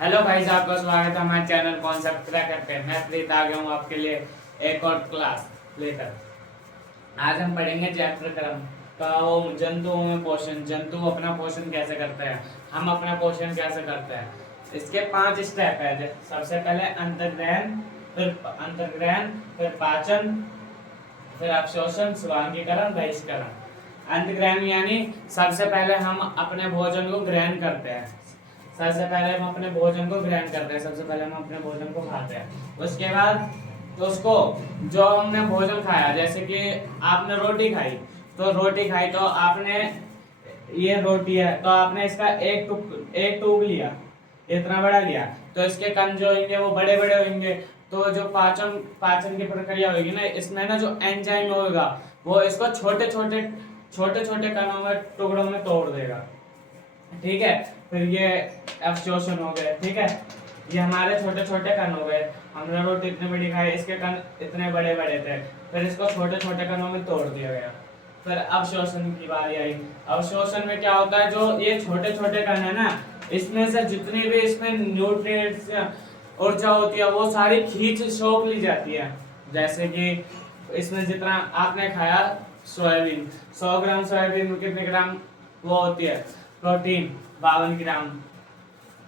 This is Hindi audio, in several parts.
हेलो भाई साहब, आपका स्वागत है हमारे चैनल कौन सब्सक्राइब करते हैं। मैं प्रीत आ गया हूँ आपके लिए एक और क्लास लेकर। आज हम पढ़ेंगे चैप्टर क्रम का वो जंतुओं में पोषण। जंतु अपना पोषण कैसे करते हैं, हम अपना पोषण कैसे करते हैं। इसके 5 स्टेप है। सबसे पहले अंतर्ग्रहण, फिर पाचन, फिर अवशोषण, स्वांगीकरण, बहिष्करण। अंतग्रहण यानी सबसे पहले हम अपने भोजन को ग्रहण करते हैं। सबसे पहले हम अपने भोजन को ग्रहण करते हैं, सबसे पहले हम अपने भोजन को खाते हैं। उसके बाद तो उसको जो हमने भोजन खाया, जैसे कि आपने रोटी खाई, तो रोटी खाई तो आपने ये रोटी है तो आपने इसका एक टूक लिया, इतना बड़ा लिया, तो इसके कण जो होंगे वो बड़े बड़े होंगे। तो जो पाचन पाचन की प्रक्रिया होगी ना, इसमें ना जो एंजाइम होगा वो इसको छोटे छोटे कणों में टुकड़ों में तोड़ देगा। ठीक है, फिर ये अवशोषण हो गए। ठीक है, ये हमारे छोटे छोटे कण हो गए। हमने रोटी इतनी बड़ी खाई, इसके कण इतने बड़े बड़े थे, फिर इसको छोटे छोटे कणों में तोड़ दिया गया। फिर अवशोषण की बारी आई। अवशोषण में क्या होता है, जो ये छोटे छोटे कण है ना, इसमें से जितनी भी इसमें न्यूट्रिएंट्स ऊर्जा होती है वो सारी खींच सोख ली जाती है। जैसे कि इसमें जितना आपने खाया सोयाबीन, 100 ग्राम सोयाबीन में कितने ग्राम वो होती है प्रोटीन, 52 ग्राम।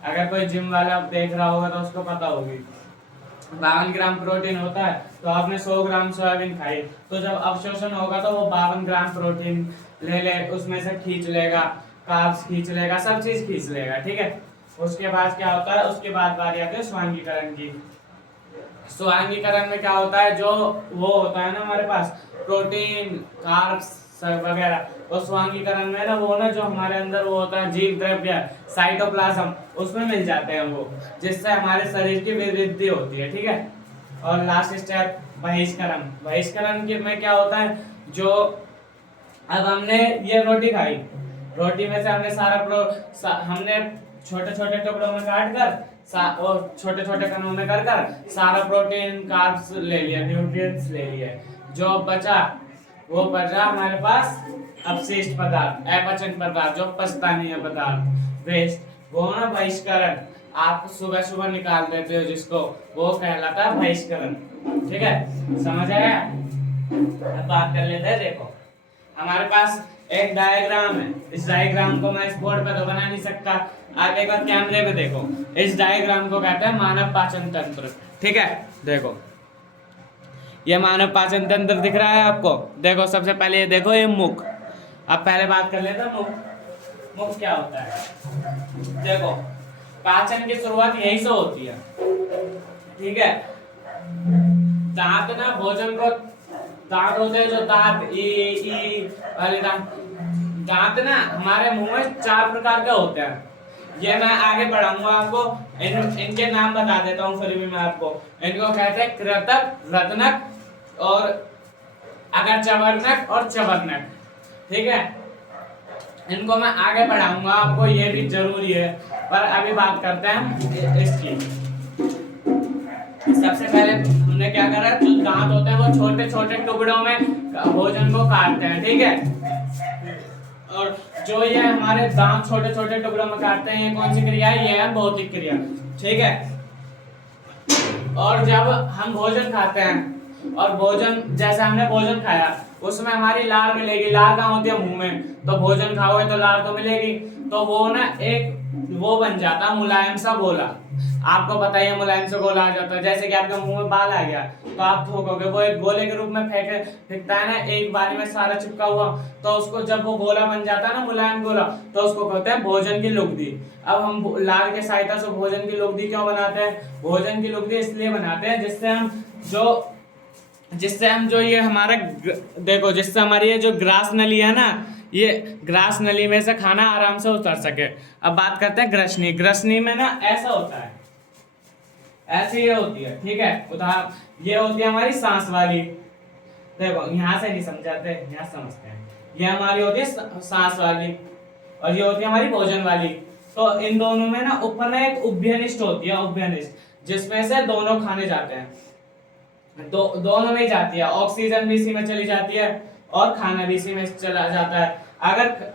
अगर कोई जिम वाला देख रहा होगा तो उसको पता होगी 52 ग्राम प्रोटीन होता है। तो आपने 100 ग्राम सोयाबीन खाई, तो जब अवशोषण होगा तो वो 52 ग्राम प्रोटीन ले उसमें से खींच लेगा, कार्ब्स खींच लेगा, सब चीज खींच लेगा। ठीक है, उसके बाद क्या होता है, उसके बाद बारी आती है स्वांगीकरण की। स्वांगीकरण में क्या होता है, जो वो होता है ना हमारे पास प्रोटीन, कार्ब्स वगैरह, और स्वांगीकरण में ना वो ना जो हमारे अंदर वो होता है जीव द्रव्य, साइटोप्लाज्म, उसमें मिल जाते हैं वो, जिससे हमारे शरीर की वृद्धि होती है। ठीक है, और लास्ट स्टेप बहिष्करण। बहिष्करण के में क्या होता है, जो अब हमने ये रोटी खाई, रोटी में से हमने हमने छोटे छोटे टुकड़ों में काट कर और छोटे छोटे कणों में कर सारा प्रोटीन, कार्ब्स ले लिया, न्यूट्रिएंट्स ले लिए। जो बचा वो बचा हमारे पास अपशिष्ट पदार्थ, अपचन पदार्थ, जो पचता नहीं है पदार्थ, वेस्ट, वो ना बहिष्करण। आप सुबह सुबह निकाल देते हो जिसको, वो कहलाता है बहिष्करण। ठीक है, समझ आया। अब बात कर लेते हैं। देखो हमारे पास एक डायग्राम है, इस डायग्राम को मैं इस बोर्ड पे तो बना नहीं सकता, आप एक बार कैमरे में देखो। इस डायग्राम को कहते हैं मानव पाचन तंत्र। ठीक है, देखो ये मानव पाचन तंत्र दिख रहा है आपको। देखो सबसे पहले ये देखो, ये मुख। अब पहले बात कर लेते हैं मुख। मुख क्या होता है, देखो पाचन की शुरुआत यहीं से होती है। ठीक है, दांत ना भोजन को, दांत होते हैं जो दांत ई वाले दांत, दांत ना हमारे मुंह में 4 प्रकार के होते हैं। ये मैं आगे बढ़ाऊंगा आपको, इनके नाम बता देता हूँ फिर भी मैं आपको। इनको कहते हैं कृतक, रत्नक और अगर चवर्णक और चवर्णक। ठीक है, इनको मैं आगे बढ़ाऊंगा आपको, ये भी जरूरी है, पर अभी बात करते हैं इसकी। सबसे पहले हमने क्या करा, जो दांत होते हैं वो छोटे छोटे टुकड़ों में भोजन को काटते हैं। ठीक है, और जो ये हमारे दांत छोटे छोटे टुकड़ों में काटते हैं, ये कौन सी क्रिया है, ये है भौतिक क्रिया। ठीक है, और जब हम भोजन खाते हैं और भोजन जैसे हमने भोजन खाया उसमें हमारी लार मिलेगी। लार कहाँ होती है, मुंह में, तो भोजन खाओगे तो लार तो मिलेगी, तो वो ना एक वो बन जाता मुलायम सा गोला। आपको पता ही है मुलायम सा गोला आ जाता है। जैसे कि आपके मुंह में बाल आ गया तो आप थूकोगे, वो एक गोले के रूप में फेंकता है ना, एक बारी में सारा चिपका हुआ, तो उसको जब वो गोला बन जाता है ना, मुलायम गोला, तो उसको कहते हैं भोजन की लुगदी। अब हम लार के सहायता से भोजन की लुगदी क्यों बनाते हैं, भोजन की लुगदी इसलिए बनाते हैं जिससे हम जो ये हमारा देखो, जिससे हमारी ये जो ग्रास नली है ना, ये ग्रास नली में से खाना आराम से उतर सके। अब बात करते हैं ग्रसनी। ग्रसनी में ना ऐसा होता है, ऐसी ये होती है। ठीक है, उदाहरण ये होती है हमारी सांस वाली। देखो यहाँ से नहीं समझाते, यहाँ समझते हैं। ये हमारी होती है सांस वाली और ये होती है हमारी भोजन वाली। तो इन दोनों में ना ऊपर ना एक उभयनिष्ठ होती है, उभयनिष्ठ, जिसमें से दोनों खाने जाते हैं। दोनों में ही जाती है, ऑक्सीजन भी इसी में चली जाती है और खाना भी इसी में चला जाता है। अगर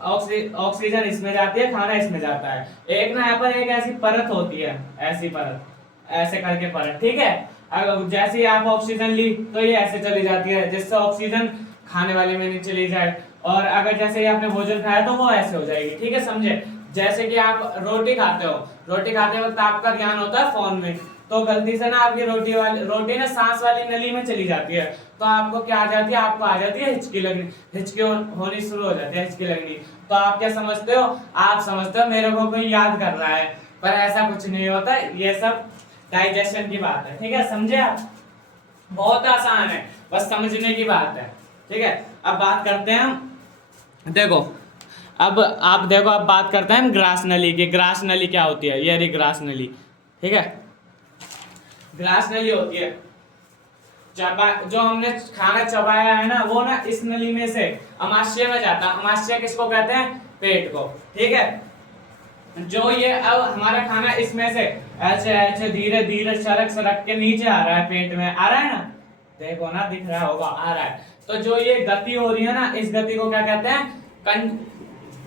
ऑक्सीजन इसमें जाती है, खाना इसमें जाता है। एक ना यहाँ पर एक ऐसी परत होती है, ऐसी परत, ऐसे करके परत, ठीक है। अगर जैसे ही आप ऑक्सीजन ली तो ये ऐसे चली जाती है, जिससे ऑक्सीजन खाने वाले में नहीं चली जाए। और अगर जैसे ही आपने भोजन खाया तो वो ऐसे हो जाएगी, ठीक है, समझे। जैसे कि आप रोटी खाते हो, रोटी खाते वक्त आपका ध्यान होता है फोन में, तो गलती से ना आपकी रोटी ना सांस वाली नली में चली जाती है, तो आपको क्या आ जाती है, आपको आ जाती है हिचकी लगनी, हिचकी होनी शुरू हो जाती है, हिचकी लगनी। तो आप क्या समझते हो, आप समझते हो मेरे को कोई याद कर रहा है, पर ऐसा कुछ नहीं होता, ये सब डाइजेशन की बात है, ठीक है, समझे आप। बहुत आसान है, बस समझने की बात है, ठीक है। अब बात करते हैं हम, देखो अब आप देखो, अब बात करते हैं हम ग्रास नली की। ग्रास नली क्या होती है, ये रही ग्रास नली, ठीक है। ग्रास नली होती है जो हमने खाना चबाया है ना, वो ना इस नली में से अमाशय में जाता है। अमाशय किसको कहते हैं, पेट को, ठीक है। जो ये अब हमारा खाना इसमें से ऐसे ऐसे धीरे धीरे सरक सरक के नीचे आ रहा है, पेट में आ रहा है ना, देखो ना, दिख रहा होगा, आ रहा है। तो जो ये गति हो रही है ना, इस गति को क्या कहते हैं,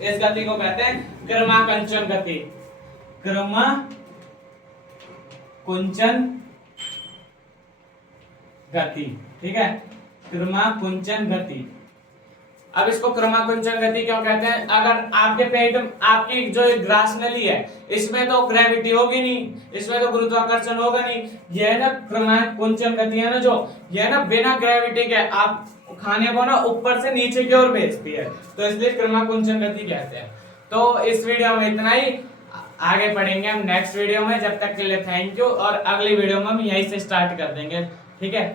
इस गति को कहते हैं क्रमाकुंचन गति। क्रमाकुंचन गति, ठीक है, क्रमाकुंचन गति। अब इसको क्रमाकुंचन गति क्यों कहते हैं, अगर आपके पेट, आपकी जो ग्रास नली है, इसमें तो ग्रेविटी होगी नहीं, इसमें तो गुरुत्वाकर्षण होगा नहीं, यह ना क्रमाकुंचन गति है ना, जो यह ना बिना ग्रेविटी के आप खाने को ना ऊपर से नीचे की ओर भेजती है, तो इसलिए क्रमाकुंचन गति कहते हैं। तो इस वीडियो में इतना ही, आगे पढ़ेंगे हम नेक्स्ट वीडियो में। जब तक के लिए थैंक यू, और अगली वीडियो में हम यहीं से स्टार्ट कर देंगे, ठीक है।